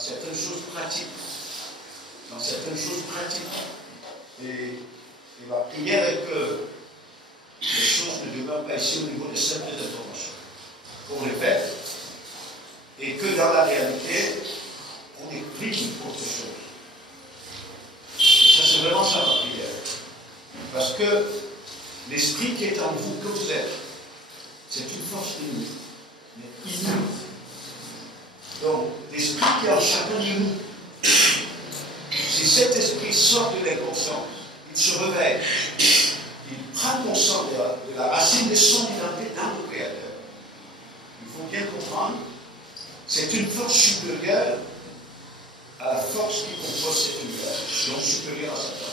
certaines choses pratiques. Dans certaines choses pratiques. Et ma prière est que les choses ne demeurent pas ici au niveau de simples informations. Qu'on répète, et que dans la réalité, on explique autre chose. Ça, c'est vraiment ça ma prière. Parce que l'esprit qui est en vous, que vous êtes, c'est une force inouïe. Mais inouïe. Donc, l'esprit qui est en chacun de nous, si cet esprit sort de l'inconscience, il se réveille, il prend conscience de la racine de son identité dans le Créateur. Il faut bien comprendre, c'est une force supérieure à la force qui compose cet univers, donc supérieure à Satan.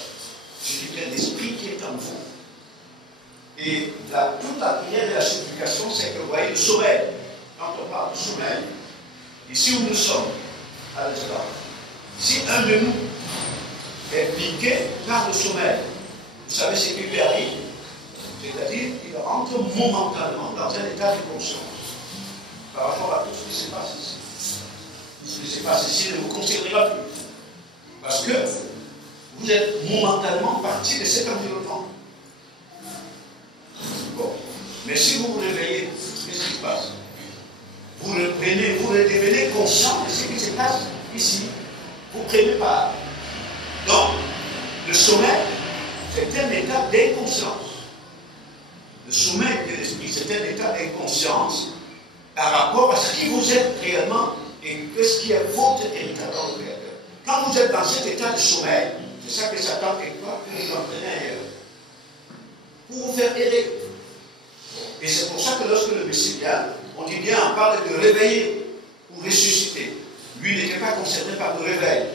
Je dis bien l'esprit qui est en vous. Et toute la prière et la supplication, c'est que vous voyez le sommeil. Quand on parle de sommeil, ici où nous sommes, à l'instant, si un de nous est piqué par le sommeil, vous savez ce qui lui arrive, c'est-à-dire qu'il rentre momentanément dans un état de conscience par rapport à tout ce qui se passe ici. Tout ce qui se passe ici ne vous concernera plus. Parce que vous êtes momentanément parti de cet environnement. Bon. Mais si vous vous réveillez, qu'est-ce qui se passe? Vous redevenez conscient de ce qui se passe ici. Vous prenez part. Donc, le sommeil, c'est un état d'inconscience. Le sommeil de l'esprit, c'est un état d'inconscience par rapport à ce qui vous êtes réellement et ce qui est votre héritage dans le Créateur. Quand vous êtes dans cet état de sommeil, c'est ça que Satan quelque part pour vous entraîner ailleurs. Pour vous faire errer. Et c'est pour ça que lorsque le Messie vient, on dit bien, on parle de réveiller ou ressusciter. Lui n'était pas concerné par le réveil,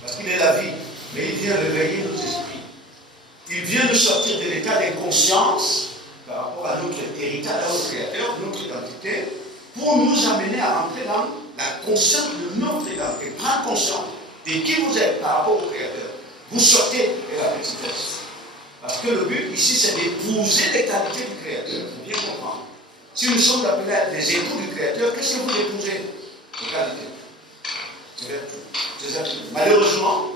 parce qu'il est la vie, mais il vient réveiller nos esprits. Il vient nous sortir de l'état d'inconscience par rapport à notre héritage, à notre Créateur, notre identité, pour nous amener à rentrer dans la conscience de notre identité. Prendre conscience de qui vous êtes par rapport au Créateur. Vous sortez de la petitesse. Parce que le but ici, c'est d'épouser les qualités du Créateur. Il faut bien comprendre. Si nous sommes appelés des époux du Créateur, qu'est-ce que vous épousez? Les qualités. C'est attributs. Malheureusement,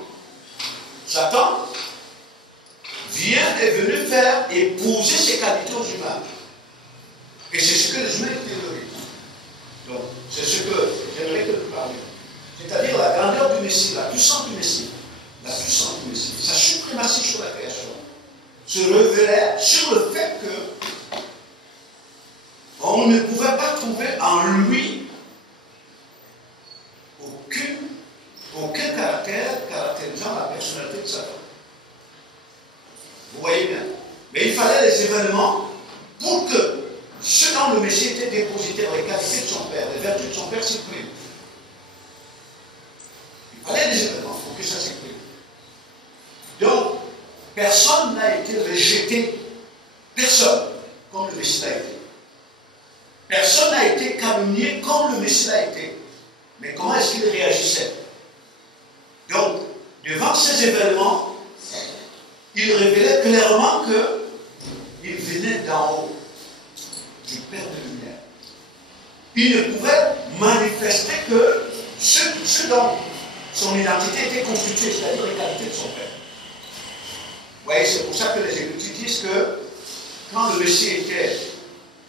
Satan est venu faire épouser ses qualités aux humains. Et c'est ce que les humains théorisent. Donc, c'est ce que j'aimerais que vous parliez. C'est-à-dire la grandeur du Messie, la puissance du Messie, sa suprématie sur la création, se révélait sur le fait que on ne pouvait pas trouver en lui aucun caractère caractérisant la personnalité de Satan. Vous voyez bien. Mais il fallait les événements pour que ce dont le Messie était dépositaire, les qualités de son Père, les vertus de son Père s'expriment. Il fallait des événements pour que ça s'exprime. Donc, personne n'a été rejeté, personne, comme le Messie l'a été. Personne n'a été calomnié comme le Messie l'a été. Mais comment est-ce qu'il réagissait? Donc, devant ces événements, il révélait clairement qu'il venait d'en haut, du Père de lumière. Il ne pouvait manifester que ce dont son identité était constituée, c'est-à-dire les qualités de son Père. Vous voyez, c'est pour ça que les Écritures disent que quand le Messie était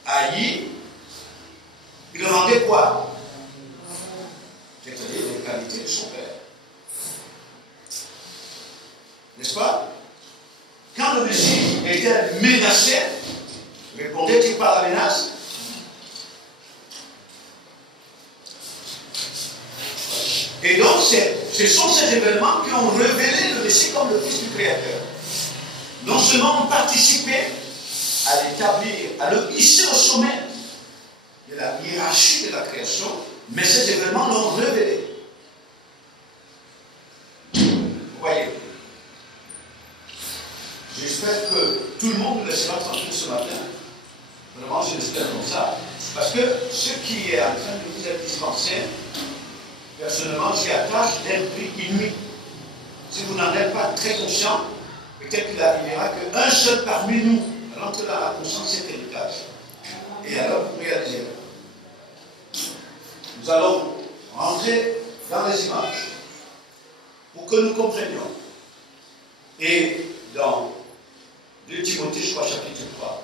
haï, il rendait quoi? C'est-à-dire les qualités de son Père. N'est-ce pas? Quand le Messie était menacé, répondait-il par la menace? Et donc, ce sont ces événements qui ont révélé le Messie comme le Fils du Créateur. Non seulement ont participé à l'établir, à le hisser au sommet de la hiérarchie de la création, mais ces événements l'ont révélé. Vous voyez? J'espère que tout le monde le laissera tranquille ce matin. Vraiment, je l'espère comme ça. Parce que ce qui est en train de vous être dispensé, personnellement, j'y attache d'un prix inouï. Si vous n'en êtes pas très conscient, peut-être qu'il arrivera qu'un seul parmi nous rentre dans la conscience de cet héritage. Et alors, vous réalisez. Nous allons rentrer dans les images, pour que nous comprenions. Et dans 2 Timothée, je crois, chapitre 3,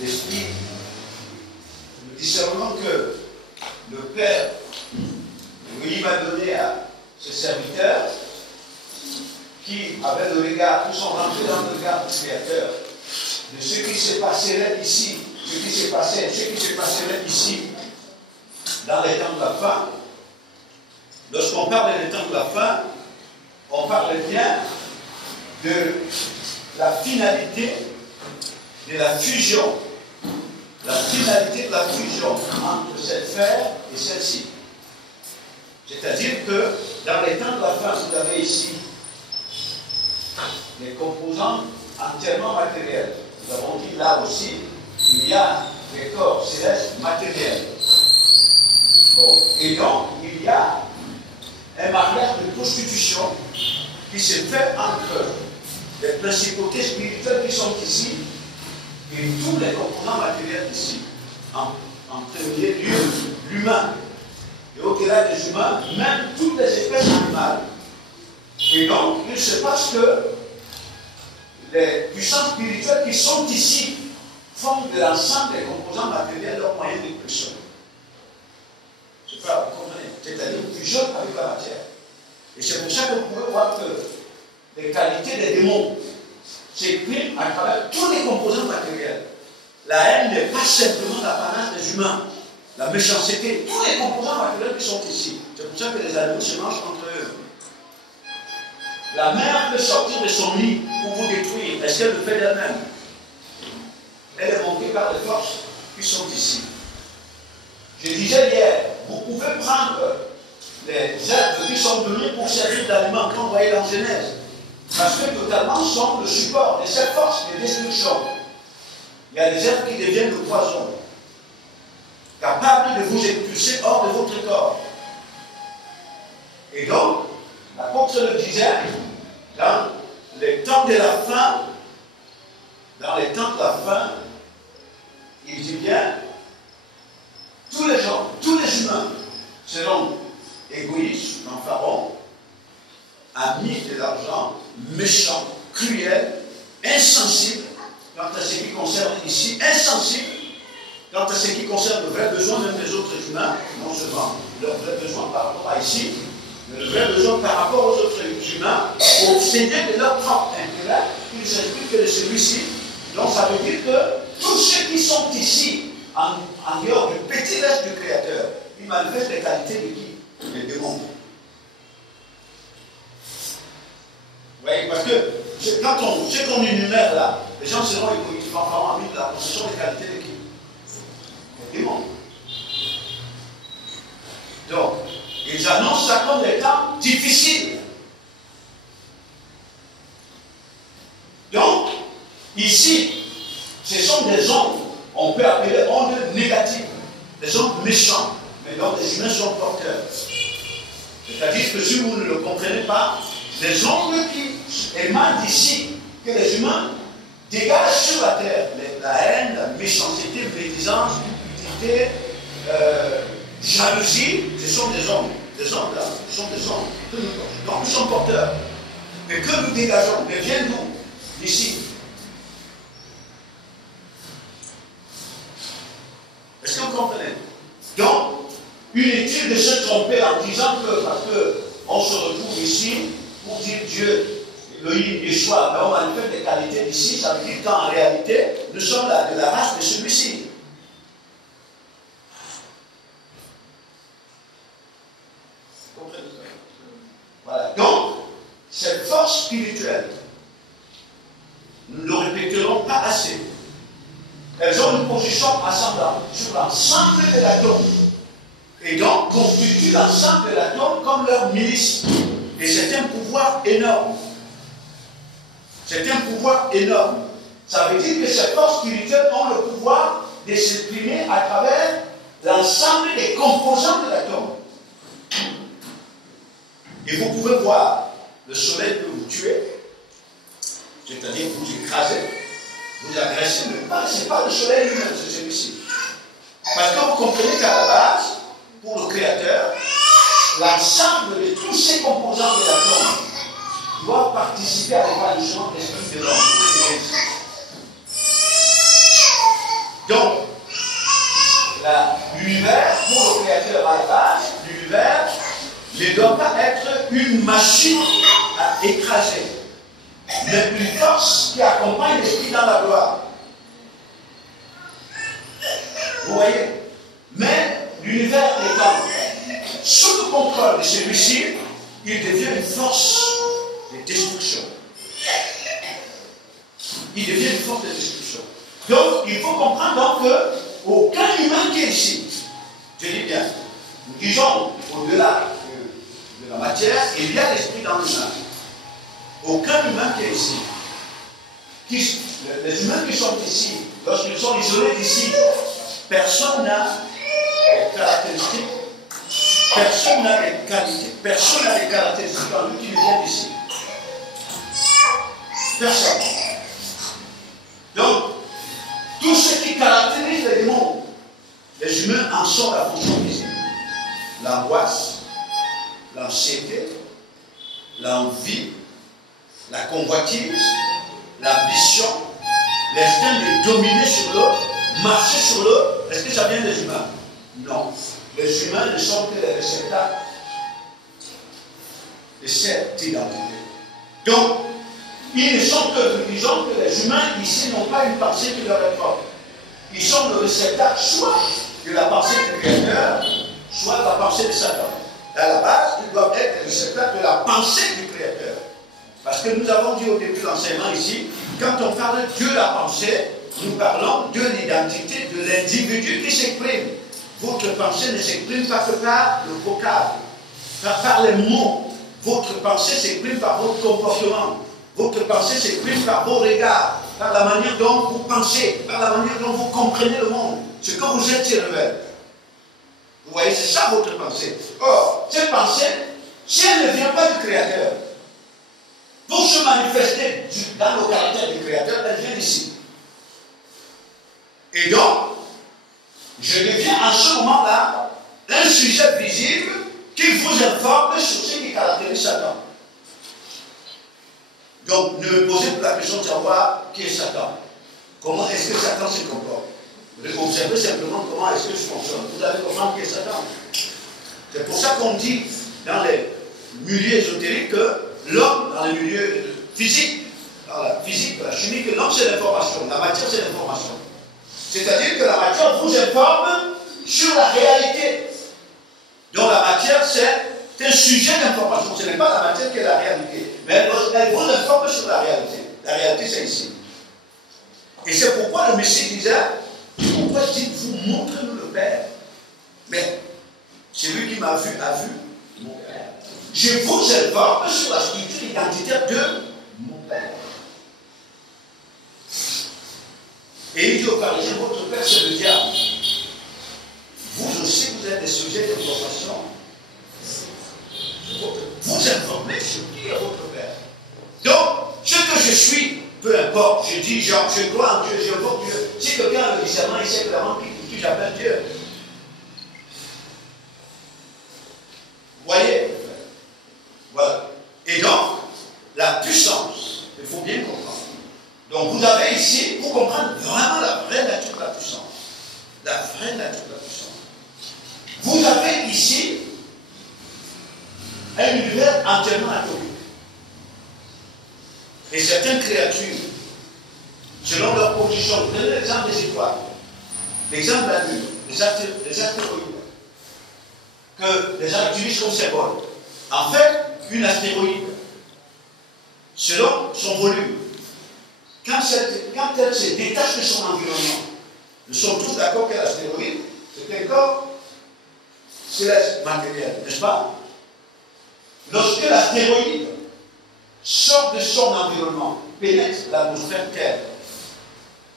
l'Esprit, le discernement que le Père, lui, m'a donné à ce serviteur, qui avait le regard, tous sont rentrés dans le regard du Créateur, de ce qui se passerait ici, ce qui se passerait ici, dans les temps de la fin. Lorsqu'on parle des temps de la fin, on parle bien de la finalité de la fusion. La finalité de la fusion entre cette sphère et celle-ci. C'est-à-dire que dans les temps de la fin, vous avez ici les composants entièrement matériels. Nous avons dit là aussi, il y a des corps célestes matériels. Bon. Et donc, il y a un mariage de constitution qui se fait entre les principautés spirituelles qui sont ici et tous les composants matériels ici. En premier lieu, l'humain. Et au-delà des humains, même toutes les espèces animales. Et donc, il se passe que les puissances spirituelles qui sont ici font de l'ensemble des composants matériels leur moyen d'expression. Je sais pas, vous comprenez? C'est-à-dire qu'ils fusionnent avec la matière. Et c'est pour ça que vous pouvez voir que les qualités des démons s'expriment à travers tous les composants matériels. La haine n'est pas simplement l'apparence des humains. La méchanceté, tous les composants matériels qui sont ici. C'est pour ça que les animaux se mangent entre eux. La mer peut sortir de son lit pour vous détruire. Est-ce qu'elle le fait d'elle-même? Elle est montée par les forces qui sont ici. Je disais hier, vous pouvez prendre les herbes qui sont données pour servir d'aliment, quand vous voyez dans Genèse, parce que totalement sont le support de cette force de destruction. Il y a des herbes qui deviennent le poison, capables de vous expulser hors de votre corps. Et donc, l'apôtre le disait, dans les temps de la fin, il dit bien, tous les gens, tous les humains seront égoïstes, fanfarons, amis de l'argent, méchants, cruels, insensibles, quant à ce qui concerne ici, insensibles, quant à ce qui concerne le vrai besoin même des autres humains, non seulement leur vrai besoin par rapport à ici, mais le vrai besoin par rapport aux autres humains, obsédés de leur propre intérêt, qui ne s'explique que de celui-ci. Donc ça veut dire que tous ceux qui sont ici, en dehors du petit reste du Créateur, ils manifestent les qualités de qui? Les démons. Vous voyez, parce que ce qu'on énumère là, les gens seront égoïstes, fanfarons, amis de la possession des qualités de qui? Les démons. Donc, ils annoncent ça comme des temps difficiles. Donc, ici, ce sont des ondes, on peut appeler ondes négatives, des ondes méchantes, mais dont les humains sont porteurs. C'est-à-dire que si vous ne le comprenez pas, les ondes qui émanent d'ici, que les humains dégagent sur la terre, la haine, la méchanceté, médisance, cupidité, jalousie, ce sont des ondes. Des ondes là, ce sont des ondes que nous portons. Donc nous sommes porteurs. Mais que nous dégageons, mais viennent d'où? D'ici. Est-ce que vous comprenez? Donc, inutile de se tromper en disant que parce qu'on se retrouve ici pour dire Dieu, Elohim, Yeshua, mais on manifeste des qualités d'ici, ça veut dire qu'en réalité, nous sommes là de la race de celui-ci. Voilà. Donc, cette force spirituelle, nous ne le répéterons pas assez. Elles ont une position ascendante sur l'ensemble de l'atome. Et donc, constituent l'ensemble de l'atome comme leur milice. Et c'est un pouvoir énorme. C'est un pouvoir énorme. Ça veut dire que ces forces spirituelles ont le pouvoir de s'exprimer à travers l'ensemble des composants de l'atome. Et vous pouvez voir, le soleil peut vous tuer, c'est-à-dire vous écraser, vous agressez, mais ce n'est pas le soleil lui-même, c'est celui-ci. Parce que vous comprenez qu'à la base, pour le Créateur, l'ensemble de tous ces composants de l'atome doivent participer à l'épanouissement de l'esprit de l'homme. Donc, l'univers, pour le créateur à la base, l'univers ne doit pas être une machine à écraser, mais une force qui accompagne l'esprit dans la gloire. Vous voyez? Mais l'univers étant sous le contrôle de celui-ci, il devient une force de destruction. Il devient une force de destruction. Donc, il faut comprendre qu'aucun humain qui est ici, je dis bien, nous disons au-delà de la matière, il y a l'esprit dans l'humain. Aucun humain qui est ici. Les humains qui sont ici, lorsqu'ils sont isolés d'ici, personne n'a des caractéristiques, personne n'a des qualités, personne n'a des caractéristiques en lui qui vient d'ici. Personne. Donc, tout ce qui caractérise les démons, les humains en sont la fonction visible. L'angoisse, l'anxiété, l'envie, la convoitise, l'ambition, l'instinct de dominer sur l'autre, marcher sur l'autre. Est-ce que ça vient des humains? Non. Les humains ne sont que les réceptacles de cette identité. Donc, ils ne sont que, disons que les humains ici n'ont pas une pensée qui leur est propre. Ils sont le réceptacle soit de la pensée du Créateur, soit de la pensée de Satan. À la base, ils doivent être les réceptacles de la pensée du Créateur. Parce que nous avons dit au début de l'enseignement ici, quand on parle de la pensée, nous parlons de l'identité de l'individu qui s'exprime. Votre pensée ne s'exprime pas que par le vocable, par les mots. Votre pensée s'exprime par votre comportement. Votre pensée s'exprime par vos regards, par la manière dont vous pensez, par la manière dont vous comprenez le monde. Ce que vous êtes se révèle. Vous voyez, c'est ça votre pensée. Or, cette pensée, si elle ne vient pas du Créateur, pour se manifester dans le caractère du Créateur, elle vient d'ici. Et donc, je deviens en ce moment-là un sujet visible qui vous informe sur ce qui caractérise Satan. Donc, ne me posez pas la question de savoir qui est Satan. Comment est-ce que Satan se comporte? Observez simplement comment est-ce que je fonctionne. Vous allez comprendre qui est Satan. C'est pour ça qu'on dit dans les milieux ésotériques que l'homme, dans les milieux physiques, dans la physique, la chimie, que l'homme c'est l'information, la matière c'est l'information. C'est-à-dire que la matière vous informe sur la réalité. Donc la matière c'est un sujet d'information. Ce n'est pas la matière qui est la réalité. Mais elle vous informe sur la réalité. La réalité c'est ici. Et c'est pourquoi le Messie disait, pourquoi dites-vous montrez-nous le Père? Mais celui qui m'a vu a vu mon Père. Je vous informe sur la structure identitaire de mon Père. Et il dit aux pharisiens, votre Père c'est le diable. Vous aussi vous êtes des sujets d'information. Vous informez sur qui est votre Père. Donc, ce que je suis, peu importe, je dis genre, je crois en Dieu, je vois Dieu. Si quelqu'un a le discernement, il sait clairement qui j'appelle Dieu. Vous voyez? Voilà. Et donc, la puissance, il faut bien comprendre. Donc, vous avez ici, pour comprendre vraiment la vraie nature de la puissance. La vraie nature de la puissance. Vous avez ici un univers entièrement atomique. Et certaines créatures, selon leur position, prenez l'exemple des étoiles, l'exemple de la Lune, des astéroïdes, que les gens utilisent comme symbole. En fait, une astéroïde, selon son volume, quand elle se détache de son environnement, nous sommes tous d'accord que l'astéroïde, c'est un corps céleste matériel, n'est-ce pas? Lorsque l'astéroïde sort de son environnement, pénètre l'atmosphère Terre,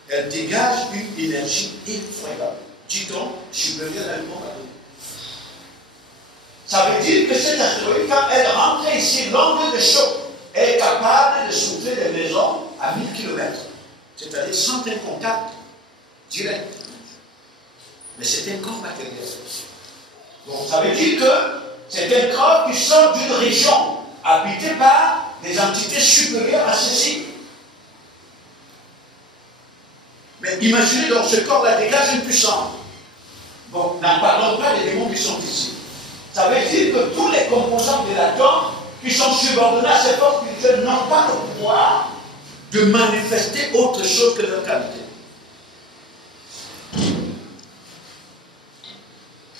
elle dégage une énergie effroyable, dit-on, supérieure à une bombe atomique. Ça veut dire que cette astéroïde, quand elle rentre ici, l'onde de choc, elle est capable de souffler des maisons à 1000 km, c'est-à-dire sans un contact direct. Mais c'est un corps matériel. Donc ça veut dire que C'est un corps qui sort d'une région habitée par des entités supérieures à ceci. Mais imaginez donc ce corps-là dégage une puissance. Bon, n'en parlons pas des démons qui sont ici. Ça veut dire que tous les composants de l'atome qui sont subordonnés à ces forces spirituelles n'ont pas le pouvoir de manifester autre chose que leur qualité.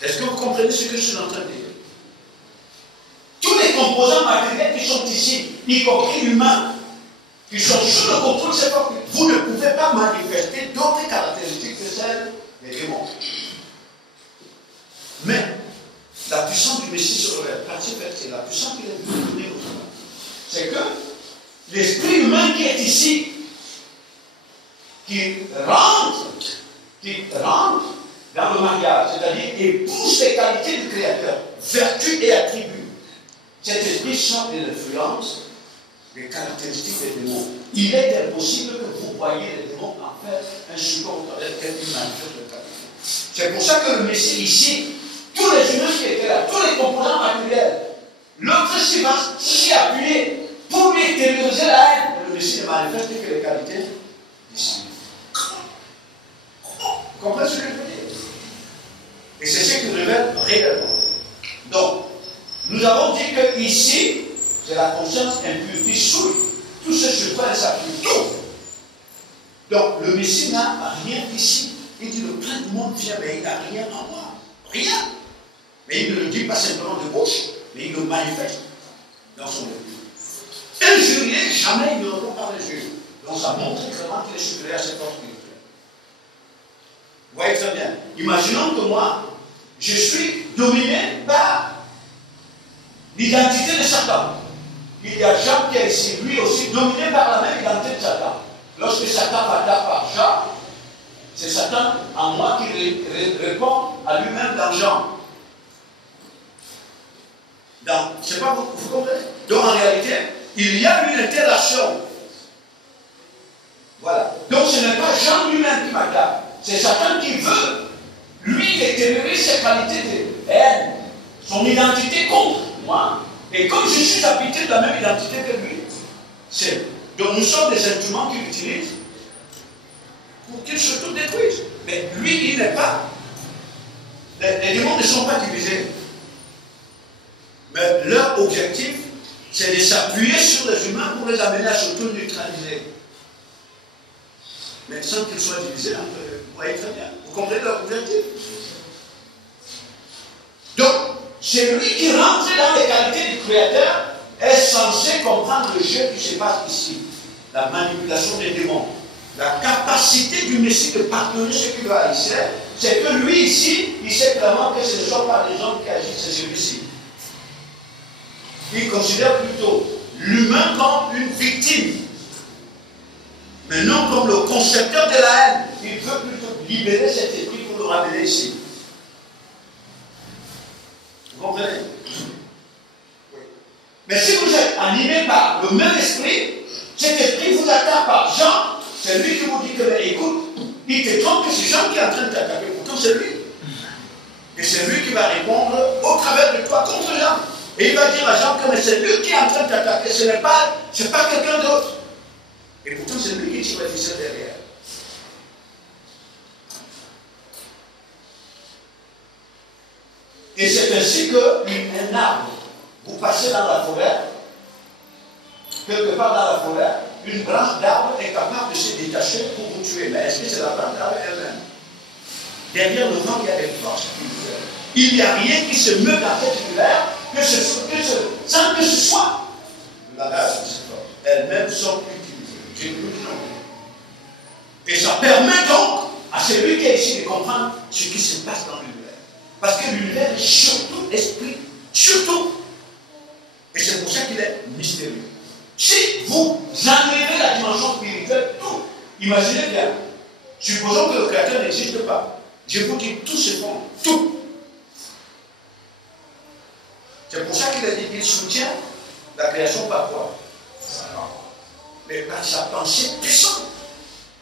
Est-ce que vous comprenez ce que je suis en train de dire? Tous les composants matériels qui sont ici, y compris l'humain, qui sont sous le contrôle de ces forces, vous ne pouvez pas manifester d'autres caractéristiques que celles des démons. Mais la puissance du Messie se révèle. C'est la puissance qu'il a donnée aux hommes. C'est que l'esprit humain qui est ici, qui rentre dans le mariage, c'est-à-dire épouse les qualités du Créateur, vertus et attributs. Cet esprit sort de l'influence des caractéristiques des démons. Il est impossible que vous voyiez les démons en faire un support autoritaire qui manifeste le qualité. C'est pour ça que le Messie ici, tous les humains qui étaient là, tous les composants matériels, l'autre s'y appuyait pour lui extérioriser la haine. Le Messie ne manifeste que les qualités ici. Vous comprenez ce que je veux dire? Et c'est ce qu'il révèle réellement. Donc, nous avons dit que ici, c'est la conscience impure qui souille. Tout ce sur quoi elle s'appuie, tout. Donc, le Messie n'a rien ici. Il dit, le plein du monde vient, mais il n'a rien en moi. Rien. Mais il ne le dit pas simplement de bouche, mais il le manifeste dans son œuvre. Injurier, jamais ils ne l'auront pas injurié. Donc, ça montre clairement qu'il est supérieur à cette force spirituelle. Vous voyez très bien. Imaginons que moi, je suis dominé par l'identité de Satan. Il y a Jean qui est ici, lui aussi dominé par la même identité de Satan. Lorsque Satan va par Jean, c'est Satan en moi qui répond à lui-même dans Jean. Je ne sais pas, vous comprenez? Donc en réalité, il y a une interaction. Voilà. Donc ce n'est pas Jean lui-même qui m'attaque. C'est Satan qui veut, lui, détériorer ses qualités de haine, son identité contre moi. Et comme je suis habité de la même identité que lui, donc nous sommes des instruments qu'il utilise pour qu'il se tout détruise. Mais lui, il n'est pas. Les démons ne sont pas divisés. Mais leur objectif, c'est de s'appuyer sur les humains pour les amener à se neutraliser. Mais sans qu'ils soient divisés, vous voyez très bien. Vous comprenez leur objectif? Donc, celui qui rentre dans les qualités du Créateur est censé comprendre le jeu qui se passe ici. La manipulation des démons. La capacité du Messie de pardonner ce qu'il doit haïr, c'est que lui ici, il sait clairement que ce ne sont pas les hommes qui agissent, c'est celui-ci. Il considère plutôt l'humain comme une victime, mais non comme le concepteur de la haine. Il veut plutôt libérer cet esprit pour le ramener ici. Vous comprenez? Oui. Mais si vous êtes animé par le même esprit, cet esprit vous attaque par Jean, c'est lui qui vous dit que, écoute, il te trompe que c'est Jean qui est en train de t'attaquer, pourtant c'est lui. Et c'est lui qui va répondre au travers de toi contre Jean. Et il va dire à Jean que c'est lui qui est en train de t'attaquer, ce n'est pas quelqu'un d'autre. Et pourtant c'est lui qui tire les ficelles derrière. Et c'est ainsi qu'un arbre, vous passez dans la forêt, quelque part dans la forêt, une branche d'arbre est capable de se détacher pour vous tuer. Mais est-ce que c'est la branche d'arbre elle-même? Derrière le vent, il y a des forces spirituelles. Il n'y a rien qui se meut dans cet univers sans que ce soit la base de ces forces. Elles-mêmes sont utilisées. Et ça permet donc à celui qui est ici de comprendre ce qui se passe dans l'univers. Parce que l'univers est surtout esprit. Surtout. Et c'est pour ça qu'il est mystérieux. Si vous enlevez la dimension spirituelle, tout, imaginez bien, supposons que le Créateur n'existe pas. Je vous dis, tout se fond, tout. C'est pour ça qu'il a dit qu'il soutient la création par quoi? Mais par sa pensée puissante,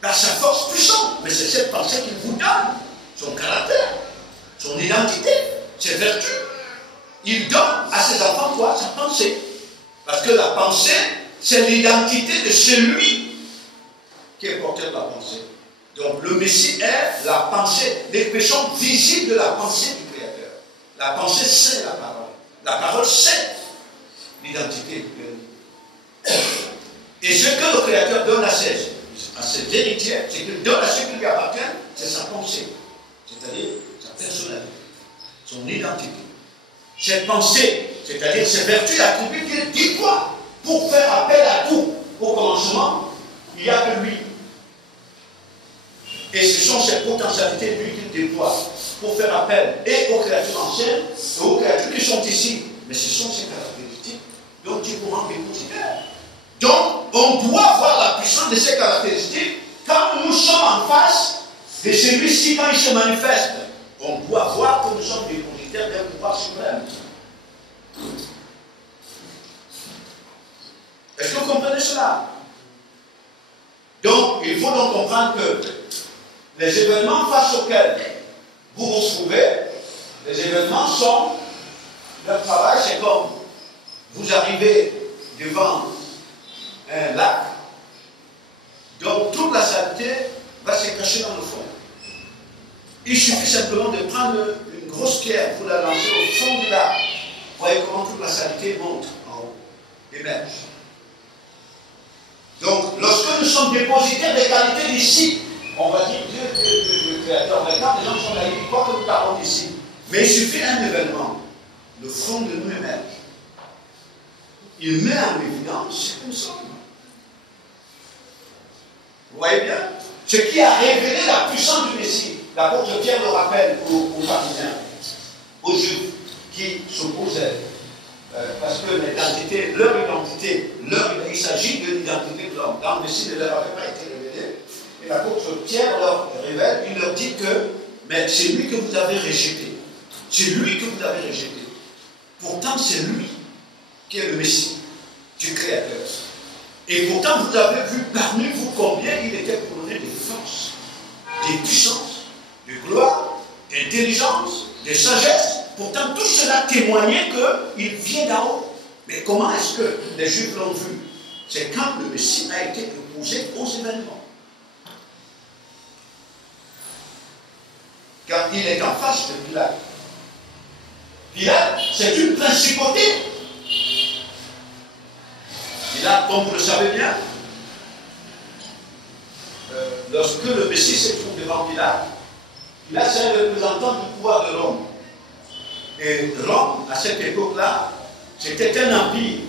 par sa force puissante. Mais c'est cette pensée qu'il vous donne, son caractère, son identité, ses vertus. il donne à ses enfants quoi? Sa pensée. Parce que la pensée, c'est l'identité de celui qui est porteur de la pensée. Donc le Messie est la pensée, l'expression visible de la pensée du Créateur. La pensée, c'est la parole. La parole, c'est l'identité de Dieu. Et ce que le Créateur donne à ses héritiers, c'est qu'il donne à ceux qui lui appartiennent, c'est sa pensée. C'est-à-dire sa personnalité, son identité. Cette pensée, c'est-à-dire ses vertus attribuées qu'il dit quoi? Pour faire appel à tout. Au commencement, il n'y a que lui. Et ce sont ces potentialités, lui, qu'il déploie pour faire appel et aux créatures anciennes et aux créatures qui sont ici. Mais ce sont ces caractéristiques dont il vous rend des considère. Donc, on doit voir la puissance de ces caractéristiques quand nous sommes en face de celui-ci, quand il se manifeste. On doit voir que nous sommes dépositaires d'un pouvoir suprême. Est-ce que vous comprenez cela? Donc, il faut donc comprendre que les événements face auxquels vous vous trouvez, les événements sont, leur travail, c'est comme vous arrivez devant un lac, donc toute la saleté va se cacher dans le fond. Il suffit simplement de prendre une grosse pierre pour la lancer au fond du lac. Vous voyez comment toute la saleté monte en haut, émerge. Donc, lorsque nous sommes dépositaires des qualités d'ici, on va dire Dieu, Créateur. Maintenant, les gens sont là, ils disent quoi que nous parlons d'ici. Mais il suffit d'un événement. Le fond de nous émerge. Il met en évidence ce que nous sommes. Vous voyez bien? Ce qui a révélé la puissance du Messie. L'apôtre Pierre le rappelle aux pharisiens, aux Juifs qui s'opposaient. Parce que l'identité, il s'agit de l'identité de l'homme. Dans le Messie ne leur avait pas été révélé. Et l'apôtre Pierre leur révèle, il leur dit que, mais c'est lui que vous avez rejeté. C'est lui que vous avez rejeté. Pourtant, c'est lui qui est le Messie du Créateur. Et pourtant, vous avez vu parmi vous combien il était couronné de force, de puissance, de gloire, d'intelligence, de sagesse. Pourtant, tout cela témoignait qu'il vient d'en haut. Mais comment est-ce que les Juifs l'ont vu? C'est quand le Messie a été opposé aux événements. Quand il est en face de Pilate. Pilate, c'est une principauté. Pilate, comme vous le savez bien, lorsque le Messie se trouve devant Pilate, Pilate c'est un représentant du pouvoir de Rome. Et Rome, à cette époque-là, c'était un empire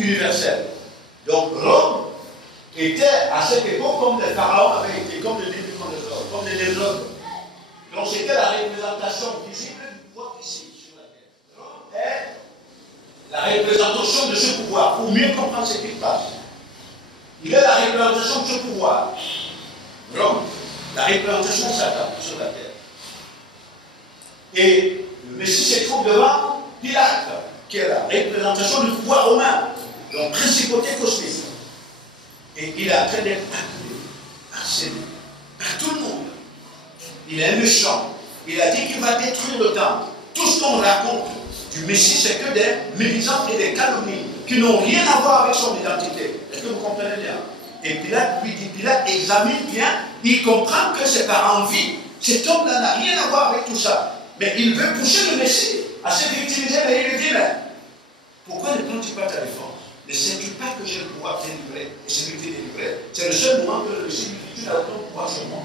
universel. Donc Rome était à cette époque comme les pharaons avaient été, comme les Nébuchadnezzar, comme les Némrod. Donc c'était la représentation visible du pouvoir ici, sur la terre. Rome est la représentation de ce pouvoir, pour mieux comprendre ce qui se passe. Il est la représentation de ce pouvoir. Rome, la représentation de Satan sur la terre. Et le Messie se trouve devant Pilate, qui est la représentation du pouvoir romain, donc principauté cosmique. Et il est en train d'être appelé, harcelé par tout le monde. Il est méchant. Il a dit qu'il va détruire le temple. Tout ce qu'on raconte du Messie, c'est que des médisances et des calomnies qui n'ont rien à voir avec son identité. Est-ce que vous comprenez bien? Et Pilate lui dit, Pilate examine bien, il comprend que c'est par envie. Cet homme-là n'a rien à voir avec tout ça. Mais il veut pousser le Messie à se victimiser, mais il lui dit, mais pourquoi ne prends-tu pas ta défense? Ne sais-tu pas que j'ai le pouvoir de délivrer et celui qui est délivré? C'est le seul moment que le Messie lui dit, tu n'as aucun pouvoir sur moi.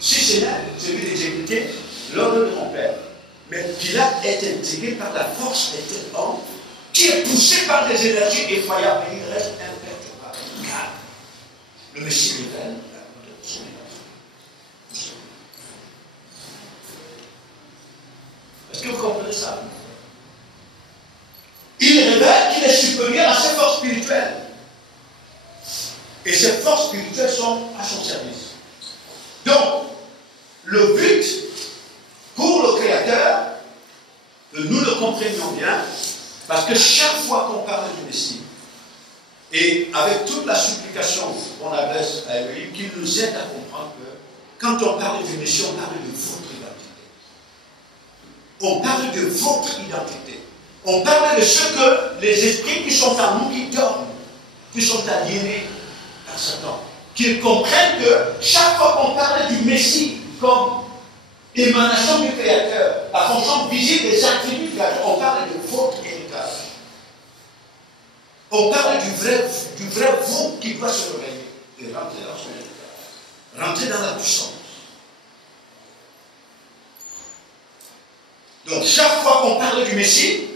Si c'est là, celui d'exécuter l'ordre de mon Père. Mais Pilate est intrigué par la force de cet homme qui est poussé par des énergies effroyables et il reste imperturbable. Car le Messie révèle la grandeur de son identité. Est-ce que vous comprenez ça? Il révèle qu'il est supérieur à ses forces spirituelles. Et ces forces spirituelles sont à son service. Donc, le but pour le Créateur, que nous le comprenions bien, parce que chaque fois qu'on parle du Messie, et avec toute la supplication qu'on adresse à lui, qu'il nous aide à comprendre que quand on parle du Messie, on parle de votre identité. On parle de votre identité. On parle de ce que les esprits qui sont en nous, qui dorment, qui sont aliénés par Satan, qu'ils comprennent que chaque fois qu'on parle du Messie comme émanation du Créateur, la fonction visible des attributs du Créateur, on parle de votre héritage. On parle du vrai vous qui doit se réveiller et rentrer dans son héritage, rentrer dans la puissance. Donc chaque fois qu'on parle du Messie,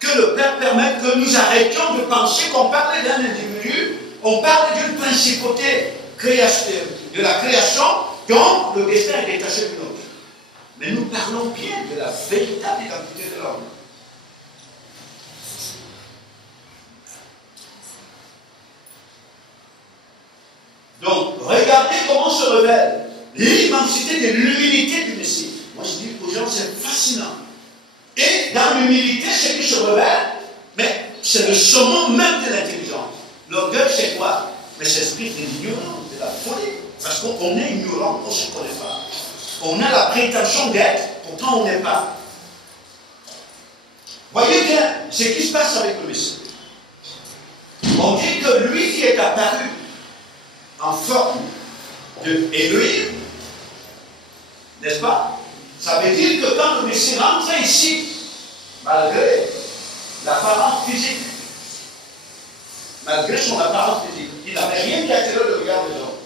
que le Père permette que nous arrêtions de penser qu'on parlait d'un individu, on parle d'une principauté de la création dont le destin est détaché du nôtre. Mais nous parlons bien de la véritable identité de l'homme. Donc, regardez comment se révèle l'immensité de l'humilité du Messie. Moi, je dis aux gens, c'est fascinant. Et dans l'humilité, ce qui se révèle, mais c'est le summum même de l'intelligence. L'orgueil, c'est quoi? Mais c'est l'esprit de l'ignorance, de la folie. Parce qu'on est ignorant, on ne se connaît pas. On a la prétention d'être, pourtant on n'est pas. Voyez bien ce qui se passe avec le Messie. On dit que lui qui est apparu en forme d'Élohim, n'est-ce pas? Ça veut dire que quand le Messie rentrait ici, malgré l'apparence physique, malgré son apparence physique, il n'avait rien qui attirait le regard de l'homme.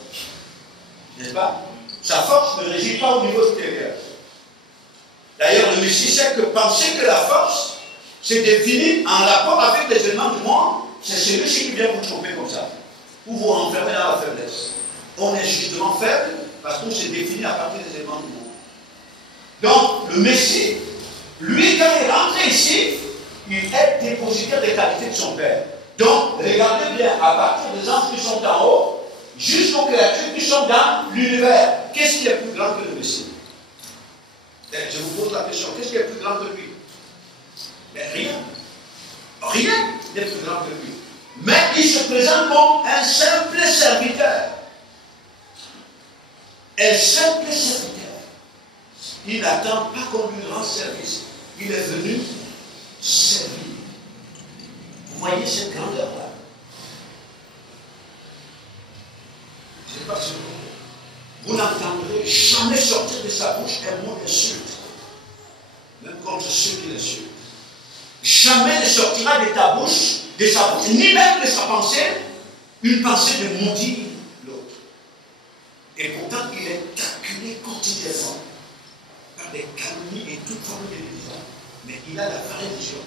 N'est-ce pas? Sa force ne réside pas au niveau extérieur. D'ailleurs, le Messie sait que penser que la force c'est défini en rapport avec les éléments du monde, c'est celui-ci qui vient vous tromper comme ça, ou vous renfermer dans la faiblesse. On est justement faible parce qu'on s'est défini à partir des éléments du monde. Donc, le Messie, lui, quand il rentre ici, il est dépositaire des qualités de son Père. Donc, regardez bien, à partir des anges qui sont en haut, jusqu'aux créatures qui sont dans l'univers, qu'est-ce qui est plus grand que le Messie? Je vous pose la question, qu'est-ce qui est plus grand que lui? Mais rien. Rien n'est plus grand que lui. Mais il se présente comme un simple serviteur. Un simple serviteur. Il n'attend pas qu'on lui rende service. Il est venu servir. Vous voyez cette grandeur-là? Je ne sais pas si vous n'entendrez jamais sortir de sa bouche un mot d'insulte, même contre ceux qui l'insultent. Jamais ne sortira de ta bouche, de sa bouche, ni même de sa pensée, une pensée de maudire l'autre. Et pourtant, il est acculé quotidiennement par des calomnies et toute forme de division. Mais il a la vraie vision.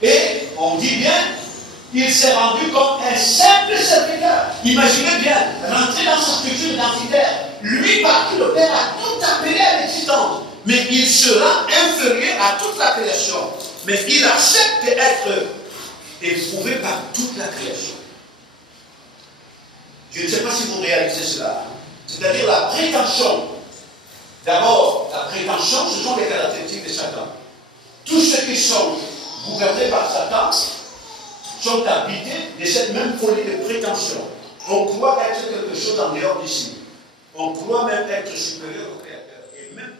Et on dit bien, il s'est rendu comme un simple serviteur. Imaginez bien, rentrer dans sa structure identitaire. Lui, par qui le Père a tout appelé à l'existence. Mais il sera inférieur à toute la création. Mais il accepte d'être éprouvé par toute la création. Je ne sais pas si vous réalisez cela. C'est-à-dire la prétention. D'abord, la prétention, ce sont les caractéristiques de Satan. Tous ceux qui sont gouvernés par Satan sont habités de cette même folie de prétention. On croit être quelque chose en dehors d'ici. On croit même être supérieur au Créateur. Et même